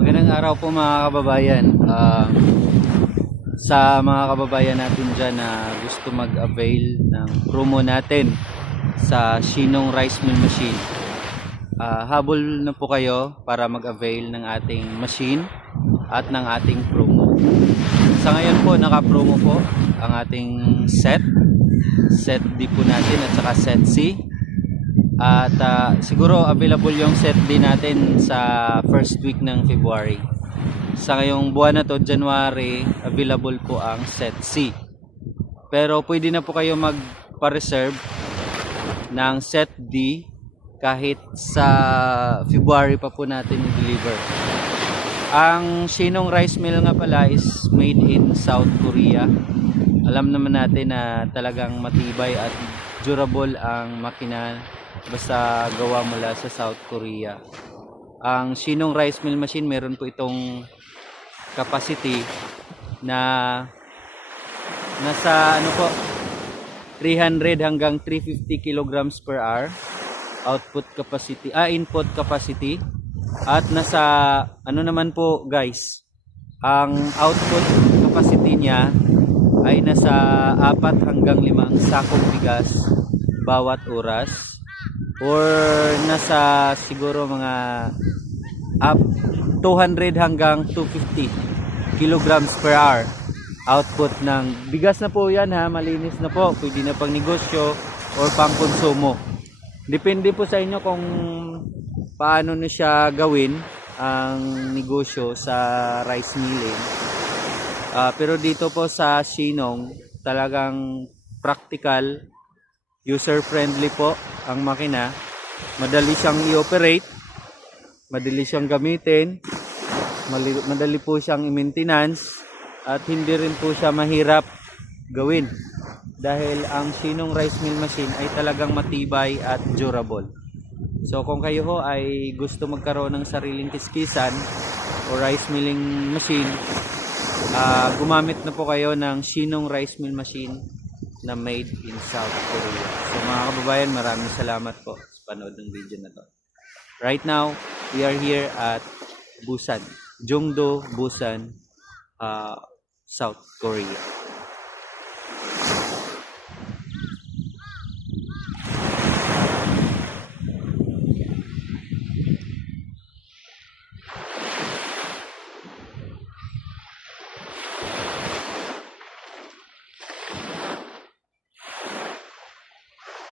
Magandang araw po mga kababayan. Sa mga kababayan natin dyan na gusto mag-avail ng promo natin sa Shinong Rice Mill Machine, habol na po kayo para mag-avail ng ating machine at ng ating promo. Sa ngayon po, naka-promo po ang ating set D po natin at saka set C. At siguro available yung set D natin sa first week ng February. Sa ngayong buwan na to, January, available po ang set C. Pero pwede na po kayo magpa-reserve ng set D kahit sa February pa po natin i-deliver. Ang Shinong Rice Mill nga pala is made in South Korea. Alam naman natin na talagang matibay at durable ang makina basta gawa mula sa South Korea. Ang Shinong Rice Mill Machine, meron po itong capacity na nasa 300 hanggang 350 kilograms per hour output capacity, input capacity, at nasa naman po guys, ang output capacity niya ay nasa 4 hanggang 5 sakong bigas bawat oras, or nasa siguro mga 200 hanggang 250 kilograms per hour output ng bigas na po yan ha, malinis na po, pwede na pang negosyo or pang konsumo. Depende po sa inyo kung paano na siya gawin ang negosyo sa rice milling. Pero dito po sa Shinong, talagang practical, user friendly po ang makina. Madali siyang i-operate, madali siyang gamitin, madali po siyang i-maintenance, at hindi rin po siya mahirap gawin dahil ang Shinong Rice Mill Machine ay talagang matibay at durable. So kung kayo ho ay gusto magkaroon ng sariling kiskisan o rice milling machine, gumamit na po kayo ng Shinong Rice Mill Machine na made in South Korea. So mga kababayan, maraming salamat po sa panood ng video na to. Right now, we are here at Busan, Jongdo, Busan, South Korea.